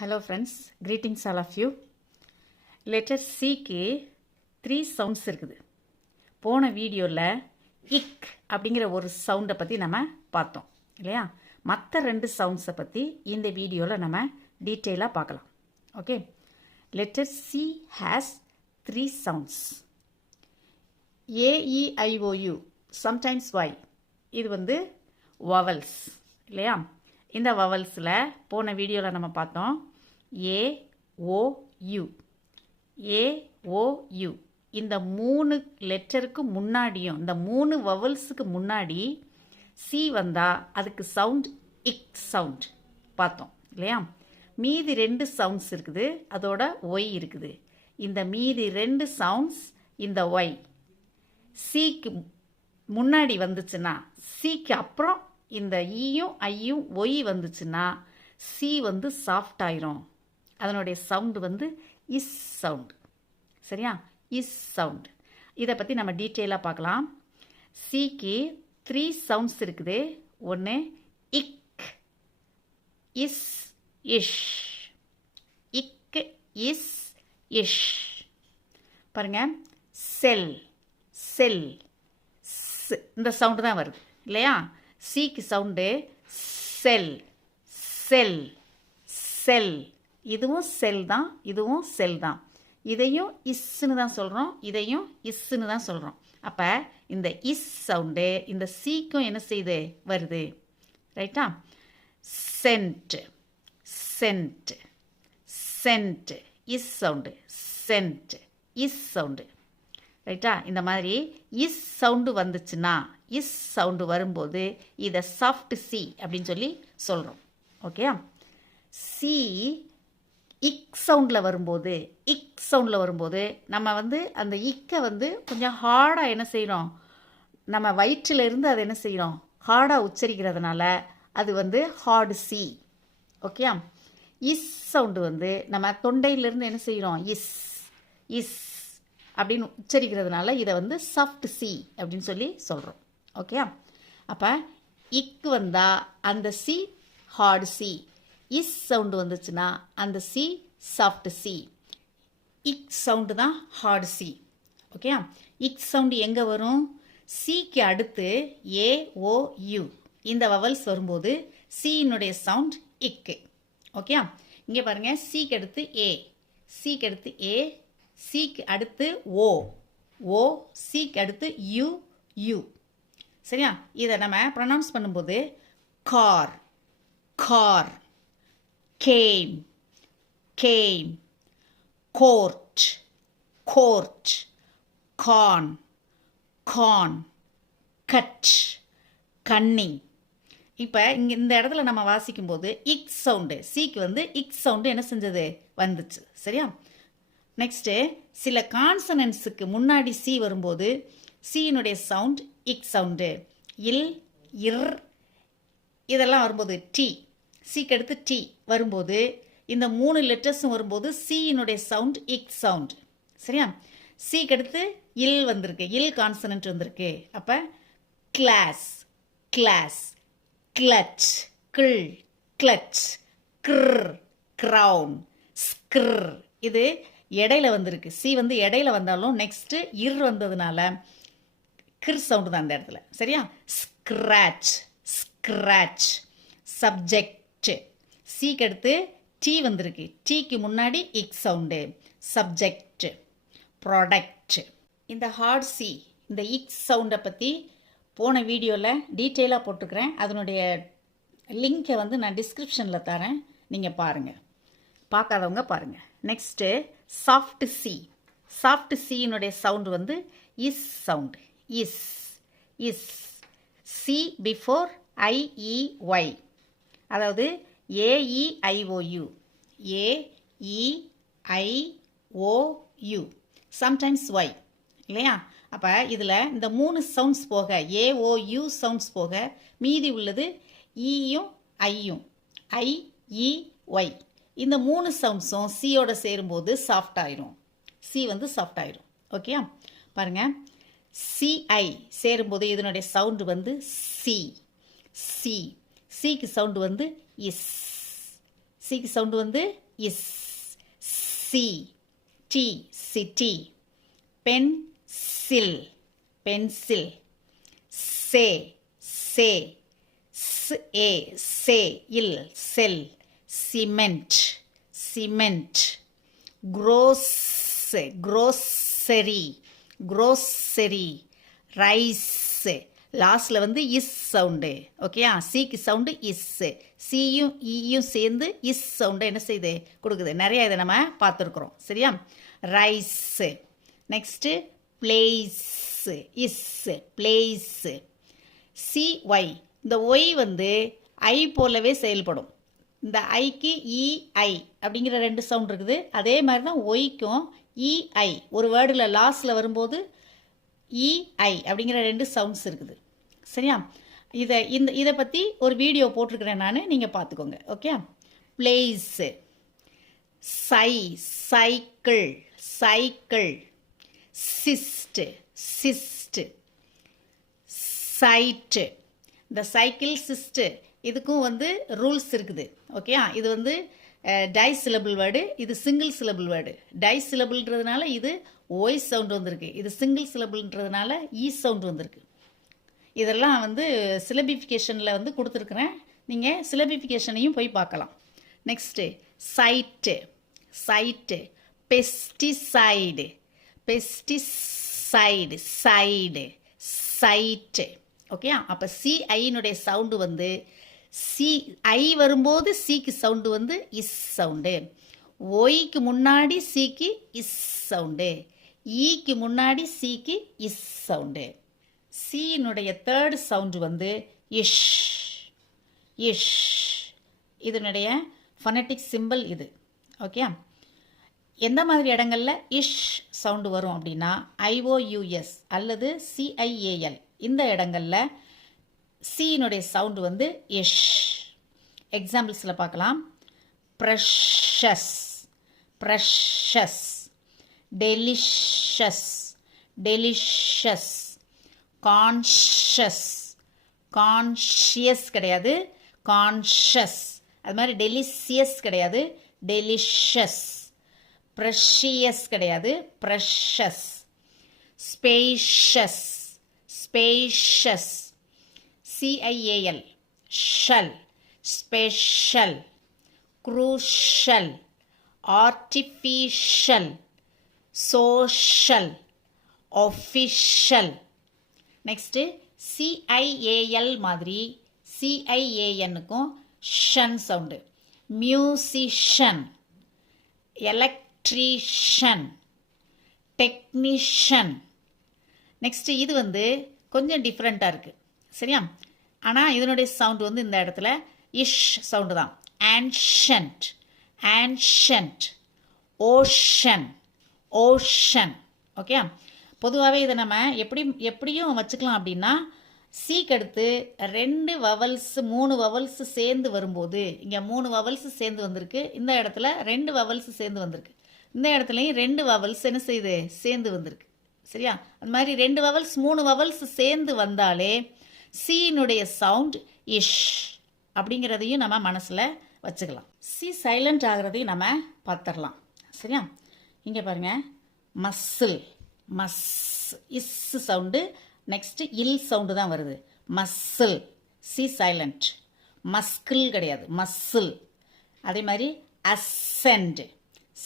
Hello friends, greetings all of you. Letter Cக்கு 3 sounds இருக்குது. போன வீடியோவில் இக் அப்படிங்கிற ஒரு சவுண்டை பற்றி நம்ம பார்த்தோம் இல்லையா? மற்ற 2 சவுண்ட்ஸை பற்றி இந்த வீடியோவில் நம்ம டீட்டெயிலாக பார்க்கலாம். Okay, letter C has 3 sounds. AEIOU, sometimes Y, இது வந்து வவல்ஸ் இல்லையா? இந்த வவல்ஸில் போன வீடியோவில் நம்ம பார்த்தோம் AOU. AOU இந்த 3 லெட்டருக்கு முன்னாடியும் இந்த 3 வவல்ஸுக்கு முன்னாடி சி வந்தால் அதுக்கு சவுண்ட் இக் சவுண்ட் பார்த்தோம் இல்லையா? மீதி 2 சவுண்ட்ஸ் இருக்குது, அதோட ஒய் இருக்குது. இந்த மீதி 2 சவுண்ட்ஸ் இந்த ஒய் சிக்கு முன்னாடி வந்துச்சுன்னா, சிக்கு அப்புறம் இந்த ஈயும் ஐயும் ஒய் வந்துச்சுன்னா சி வந்து சாஃப்ட் ஆயிரும். அதனுடைய சவுண்டு வந்து இஸ் சவுண்ட். சரியா? Is sound. இதை பற்றி நம்ம டீட்டெயிலாக பார்க்கலாம். சிக்கு 3 சவுண்ட்ஸ் இருக்குது. ஒன்று இக், இஸ், இஷ். இக், இஸ், இஷ். பாருங்க, செல், செல், இந்த சவுண்டு தான் வருது இல்லையா? சிக்கு சவுண்டு செல், செல், செல். இதுவும் செல் தான், இதுவும் செல் தான். இதையும் இஸ்ன்னு தான் சொல்கிறோம், இதையும் இஸ்ன்னு தான் சொல்கிறோம். அப்போ இந்த இஸ் சவுண்டு இந்த சிக்கும் என்ன செய்யுது? வருது. ரைட்டா? Cent, cent, cent. S sound, cent, S sound. ரைட்டா? இந்த மாதிரி இஸ் சவுண்டு வந்துச்சுன்னா, இஸ் சவுண்டு வரும்போது இதை சாஃப்ட் சி அப்படின்னு சொல்லி சொல்கிறோம். ஓகே, சி இக் சவுண்டில் வரும்போது, இக் சவுண்டில் வரும்போது நம்ம வந்து அந்த இக்கை வந்து கொஞ்சம் ஹார்டாக என்ன செய்கிறோம்? நம்ம வயிற்றிலிருந்து அதை என்ன செய்கிறோம்? ஹார்டாக உச்சரிக்கிறதுனால அது வந்து hard C. Okay, is sound வந்து நம்ம தொண்டையிலேருந்து என்ன செய்கிறோம்? இஸ், இஸ் அப்படின்னு உச்சரிக்கிறதுனால இதை வந்து சாஃப்ட் சி அப்படின்னு சொல்லி சொல்கிறோம். ஓகே, அப்போ இக்கு வந்தால் அந்த C hard C. Is sound வந்துச்சுன்னா அந்த சி சாஃப்ட் சி. இக் சவுண்டு தான் ஹார்டு சி. ஓகே, இக் சவுண்டு எங்கே வரும்? சிக்கு அடுத்து AOU இந்த வவல்ஸ் வரும்போது சியினுடைய சவுண்ட் இக்கு. ஓகே, இங்கே பாருங்கள், சிக்கு அடுத்து ஏ, சிக்கு அடுத்து ஏ, சிக்கு அடுத்து ஓ, ஓ, சிக்கு அடுத்து யூ, யூ. சரியா? இதை நம்ம ப்ரொனவுன்ஸ் பண்ணும்போது car, car, came, came, court, court, con, con, cut, cunning. இப்போ இங்கே இந்த இடத்துல நம்ம வாசிக்கும்போது இக் சவுண்டு, சிக்கு வந்து இக் சவுண்டு என்ன செஞ்சது? வந்துச்சு. சரியா? நெக்ஸ்ட்டு சில கான்சனன்ஸுக்கு முன்னாடி சி வரும்போது சியினுடைய சவுண்ட் இக் சவுண்டு. இல், இர் இதெல்லாம் வரும்போது டி, சிக்கு அடுத்து டி வரும்போது இந்த 3 லெட்டர்ஸும் வரும்போது சியினுடைய சவுண்ட் இக் சவுண்ட். சரியா? சிக்கு அடுத்து இல் வந்திருக்கு, இல் கான்சனன்ட் வந்திருக்கு. அப்போ கிளாஸ், கிளாஸ், கிளச், கிள், கிளச், கிர், கிரவுன், ஸ்கிர். இது இடையில வந்திருக்கு. சி வந்து இடையில வந்தாலும் நெக்ஸ்ட்டு இர் வந்ததுனால கிர் சவுண்டு தான் அந்த இடத்துல. சரியா? Scratch, scratch. சப்ஜெக்ட், சிக்கு அடுத்து டி வந்திருக்கு, டீக்கு முன்னாடி இக் சவுண்டு, சப்ஜெக்ட். ப்ராடக்ட். இந்த ஹார்ட் சி இந்த இக் சவுண்டை பற்றி போன வீடியோவில் டீட்டெயிலாக போட்டுக்கிறேன். அதனுடைய லிங்கை வந்து நான் டிஸ்கிரிப்ஷனில் தரேன், நீங்கள் பாருங்கள், பார்க்காதவங்க பாருங்கள். Next soft C. சாஃப்ட் சியினுடைய சவுண்டு வந்து இஸ் சவுண்டு. இஸ், இஸ். சி பிஃபோர் IEY, அதாவது AEIOU, AEIOU, சம்டைம்ஸ் ஒய் இல்லையா? அப்போ இதில் இந்த 3 சவுண்ட்ஸ் போக, AOU சவுண்ட்ஸ் போக மீதி உள்ளது ஈயும் ஐயும், IEY. இந்த 3 சவுண்ட்ஸும் சியோட சேரும்போது சாஃப்ட் ஆயிரும். சி வந்து சாஃப்ட் ஆயிரும். ஓகே, பாருங்க, CI சேரும்போது இதனுடைய சவுண்டு வந்து சி, சி. சிக்கு சவுண்டு வந்து இஸ், சிக்கு சவுண்டு வந்து இஸ். சி டி சிட்டி. Pencil pencil. சே சே ஏ சே இல் cell. Cement cement. grocery grocery. Rice லாஸ்டில் வந்து இஸ் சவுண்டு. ஓகேயா, சிக்கு சவுண்டு இஸ். சியும் ஈயும் சேர்ந்து இஸ் சவுண்டை என்ன செய்யுது கொடுக்குது. நிறைய இதை நம்ம பார்த்துருக்குறோம். சரியா, rice. Next place. S place. C Y. இந்த ஒய் வந்து ஐ போலவே செயல்படும். இந்த ஐக்கு இஐ அப்படிங்கிற 2 சவுண்ட் இருக்குது. அதே மாதிரி தான் ஒய்க்கும் இஐ ஒரு வேர்டில் லாஸ்டில் வரும்போது இஐ அப்படிங்கிற 2 சவுண்ட்ஸ் இருக்குது. சரியா, இதை பற்றி ஒரு வீடியோ போட்டிருக்கிறேன் நான், நீங்கள் பார்த்துக்கோங்க. Okay. Place. Cycle cycle. Cyst cyst. Site. இந்த சைக்கிள் சிஸ்ட் இதுக்கும் வந்து ரூல்ஸ் இருக்குது. ஓகே, இது வந்து டை சிலபிள் வேர்டு, இது சிங்கிள் சிலபிள் வேர்டு. டை சிலபிள்ன்றதுனால இது ஒய் சவுண்ட் வந்திருக்கு, இது சிங்கிள் சிலபிள்ன்றதுனால இ சவுண்ட் வந்திருக்கு. இதெல்லாம் வந்து சிலபிஃபிகேஷனில் வந்து கொடுத்துருக்குறேன், நீங்கள் சிலபிஃபிகேஷனையும் போய் பார்க்கலாம். Next site site. Pesticide pesticide side site. Okay, அப்போ சிஐனுடைய சவுண்டு வந்து சி ஐ வரும்போது சிக்கு சவுண்டு வந்து இஸ் சவுண்டு. ஒய்க்கு முன்னாடி சிக்கு இஸ் சவுண்டு. ஈக்கு முன்னாடி சிக்கு இஸ் சவுண்டு. சியினுடைய தேர்ட் சவுண்டு வந்து இஷ் இஷ். இதனுடைய ஃபனட்டிக் சிம்பிள் இது. ஓகே, எந்த மாதிரி இடங்களில் இஷ் சவுண்டு வரும் அப்படின்னா ஐஓயூஎஸ் அல்லது சிஐஏஎல். இந்த இடங்களில் சியினுடைய சவுண்டு வந்து இஷ். எக்ஸாம்பிள்ஸில் பார்க்கலாம். Precious precious. Delicious delicious. Conscious conscious கிடையாது, கான்ஷியஸ். அது மாதிரி டெலிசியஸ் கிடையாது, டெலிஷஸ். ப்ரெஷியஸ் கிடையாது, ப்ரெஷஸ். Spacious spacious. சிஐஏஎல் ஷல் special. Crucial. Artificial. Social. Official. Next C I A L மாதிரி சிஐஏஎன்னுக்கும் ஷன் sound. Musician. Electrician. Technician. Next இது வந்து கொஞ்சம் டிஃப்ரெண்ட்டாக இருக்குது. சரியா, ஆனால் இதனுடைய சவுண்டு வந்து இந்த இடத்துல இஷ் சவுண்டு தான். Ancient ancient. Ocean ocean. Okay, பொதுவாகவே இதை நம்ம எப்படியும் வச்சுக்கலாம் அப்படின்னா, சீக்கு அடுத்து 2 வவல்ஸ் 3 வவல்ஸ் சேர்ந்து வரும்போது, இங்கே 3 வவல்ஸ் சேர்ந்து வந்திருக்கு, இந்த இடத்துல 2 வவல்ஸ் சேர்ந்து வந்திருக்கு, இந்த இடத்துலையும் 2 வவல்ஸ் என்ன செய்யுது சேர்ந்து வந்திருக்கு. சரியா, அது மாதிரி 2 வவல்ஸ் 3 வவல்ஸ் சேர்ந்து வந்தாலே சியினுடைய சவுண்ட் இஷ் அப்படிங்கிறதையும் நம்ம மனசில் வச்சுக்கலாம். சி சைலண்ட் ஆகிறதையும் நம்ம பார்த்துடலாம். சரியா, இங்கே பாருங்கள். மஸ்ஸில் மஸ் இஸ் சவுண்டு. நெக்ஸ்ட்டு இல் சவுண்டு தான் வருது. Muscle C silent. மஸ்கில் கிடையாது, மஸ்ஸில். அதே மாதிரி அசெண்ட்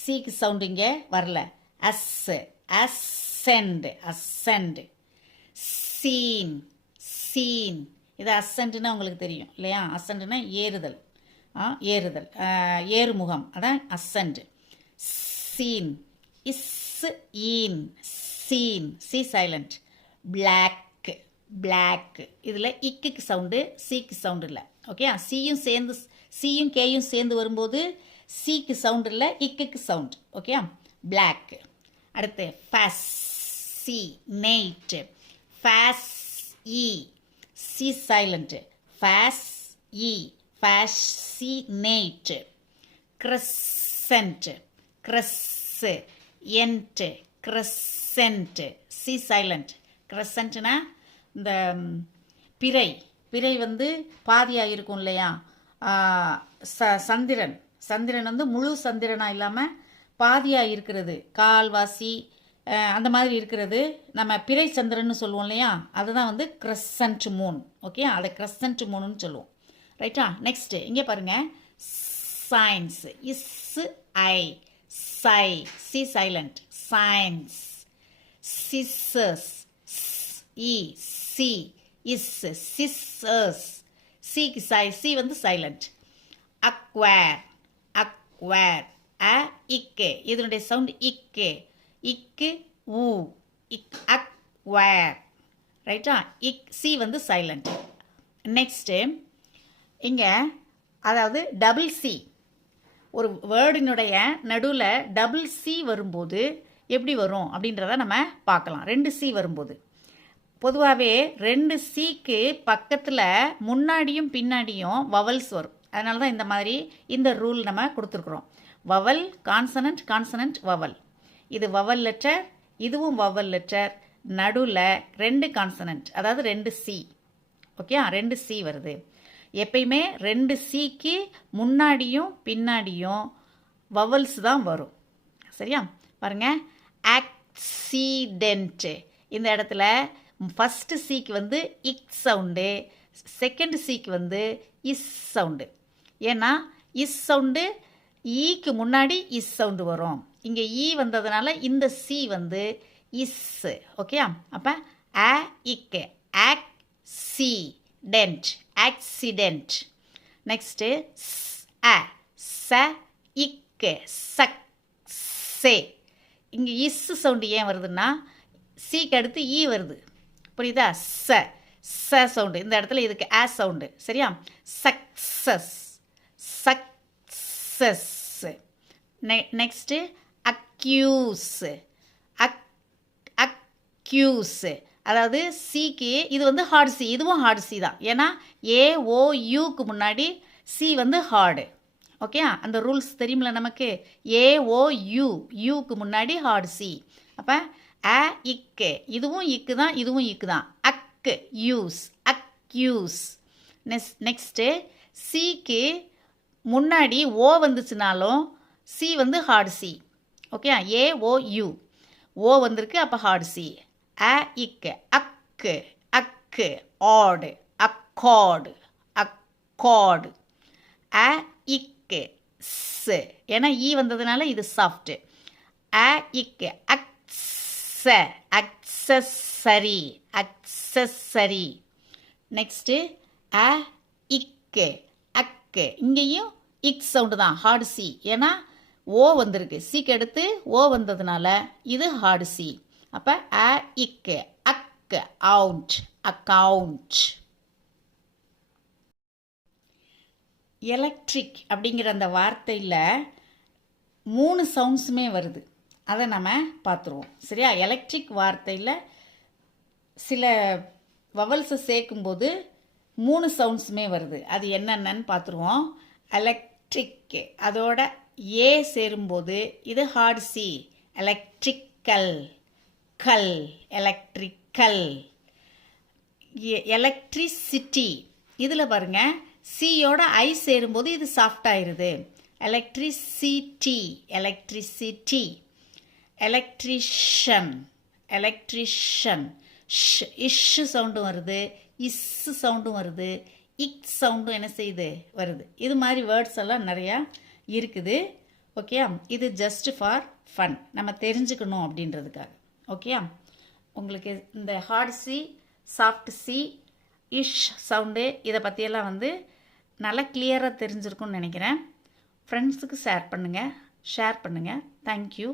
சிக்கு சவுண்டு இங்கே வரல. As ascent ascent. Scene scene. இது அசெண்ட்னா உங்களுக்கு தெரியும் இல்லையா? அசெண்ட்னா ஏறுதல், ஏறுதல், ஏறுமுகம், அதான் அசெண்ட். சீன் இஸ் ஈன் scene C silent. Black black. இதில் இக்கு சவுண்டு, சிக்கு சவுண்டு இல்லை. ஓகே, சியும் கேயும் சேர்ந்து வரும்போது சிக்கு சவுண்டு இல்லை, இக்கு சவுண்டு. Okay, black. அடுத்து ஃபஸ் சி நெய்ட். ஃபஸ் இ சி சைலண்ட். ஃபஸ் இ fascinate. Crescent cress ent crescent C silent. crescentனா இந்த பிறை வந்து பாதியாக இருக்கும் இல்லையா? சந்திரன் சந்திரன் வந்து முழு சந்திரனாக இல்லாமல் பாதியாக இருக்கிறது, கால்வாசி அந்த மாதிரி இருக்கிறது நம்ம பிறை சந்திரன்னு சொல்லுவோம் இல்லையா, அதுதான் வந்து கிரசன்ட் மூன். ஓகே, அதை கிரசன்ட் மூணுன்னு சொல்லுவோம். ரைட்டா? நெக்ஸ்ட்டு இங்கே பாருங்கள், science. Is I psi C silent. Science. Scissors E C is scissors. சிக்கு சி வந்து சைலண்ட். அக்வேர் அக்வேர் அ இக்கு, இதனுடைய சவுண்ட் இக்கு. இக்கு ஊ இக் அக்வேர். ரைட்டா? இக் சி வந்து சைலண்ட். நெக்ஸ்ட்டு இங்கே அதாவது டபுள் சி, ஒரு வேர்டினுடைய நடுவில் டபுள் சி வரும்போது எப்படி வரும் அப்படின்றத நம்ம பார்க்கலாம். 2 சி வரும்போது பொதுவாகவே 2 சிக்கு பக்கத்தில் முன்னாடியும் பின்னாடியும் வவல்ஸ் வரும். அதனால தான் இந்த மாதிரி இந்த ரூல் நம்ம கொடுத்துருக்குறோம். Vowel, consonant, consonant, vowel. இது வவல் லெட்டர், இதுவும் வவல் லெட்டர். நடுவில் 2 கான்சனன்ட், அதாவது 2 சி. ஓகே, 2 சி வருது. எப்பயுமே 2 சிக்கு முன்னாடியும் பின்னாடியும் வவல்ஸ் தான் வரும். சரியா? பாருங்க, ஆக்சிடென்ட். இந்த இடத்துல ஃபஸ்ட்டு சிக்கு வந்து இக் சவுண்டு, செகண்ட் சிக்கு வந்து இஸ் சவுண்டு. ஏன்னா இஸ் சவுண்டு ஈக்கு முன்னாடி இஸ் சவுண்டு வரும். இங்கே ஈ வந்ததுனால இந்த சி வந்து இஸ். ஓகே, அப்போ ஆ இக்கு ஆக்சிடென்ட், ஆக்சிடென்ட். நெக்ஸ்ட்டு ச இக்கு சக் சே. இங்கே இஸ் சவுண்டு ஏன் வருதுன்னா சிக்கு அடுத்து ஈ வருது. புரியுதா? ச சவுண்டு இந்த இடத்துல, இதுக்கு ஆ சவுண்டு. சரியா? Success success. Next accuse accuse. அதாவது சிக்கு இது வந்து ஹார்ட் சி, இதுவும் ஹார்ட் சி தான். ஏன்னா ஏஓயூக்கு முன்னாடி சி வந்து ஹார்டு. ஓகே, அந்த ரூல்ஸ் தெரியுமில்ல நமக்கு. ஏஓயூ, யூக்கு முன்னாடி ஹார்ட் சி. அப்போ அ இக்கு, இதுவும் இக்கு தான், இதுவும் இக்கு தான். அக்கு யூஸ் அக்யூஸ். நெக்ஸ்ட்டு சிக்கு முன்னாடி ஓ வந்துச்சுனாலும் சி வந்து ஹார்ட் சி. ஓகே, ஏஓயூ ஓ வந்திருக்கு, அப்போ ஹார்ட் சி. அ இக்கு அக்கு அக்கு ஆடு அக்கார்டு அக்கார்டு. அ இக்கு ஸ், ஏன்னா ஈ வந்ததுனால இது சாஃப்ட்டு. அ இக்கு அக்ஸ அக்சஸரி அக்சஸரி. நெக்ஸ்ட்டு அ இக்கு அக்கு, இங்கேயும் இக் சவுண்டு தான், ஹார்டு சி. ஏன்னா ஓ வந்திருக்கு, சிக்கு எடுத்து ஓ வந்ததுனால இது ஹார்டு சி. அப்போ அ இக்கு அக்கு அவுண்ட் அக்கவுண்ட். எலக்ட்ரிக் அப்படிங்கிற அந்த வார்த்தையில் 3 சவுண்ட்ஸுமே வருது. அதை நம்ம பார்த்துருவோம். சரியா? எலக்ட்ரிக் வார்த்தையில் சில வவல்ஸை சேர்க்கும்போது 3 சவுண்ட்ஸுமே வருது. அது என்னென்னு பார்த்துருவோம். எலக்ட்ரிக், அதோட ஏ சேரும்போது இது ஹார்ட் சி. எலக்ட்ரிக்கல் கல் எலக்ட்ரிக்கல். எலக்ட்ரிசிட்டி, இதில் பாருங்கள் சியோட ஐ சேரும்போது இது சாஃப்ட் ஆயிடுது. Electricity electricity. Electrician electrician. இஷ் சவுண்டும் வருது, இஸ் சவுண்டும் வருது, இக் சவுண்டும் என்ன செய்யுது வருது. இது மாதிரி வேர்ட்ஸ் எல்லாம் நிறையா இருக்குது. ஓகே, இது ஜஸ்ட் ஃபார் ஃபன், நம்ம தெரிஞ்சுக்கணும் அப்படின்றதுக்காக. ஓகே, உங்களுக்கு இந்த ஹார்ட் சி, சாஃப்ட் சி, இஷ் சவுண்டு இதை பற்றியெல்லாம் வந்து நல்லா கிளியராக தெரிஞ்சிருக்கும்னு நினைக்கிறேன். ஃப்ரெண்ட்ஸுக்கு ஷேர் பண்ணுங்கள். தேங்க்யூ.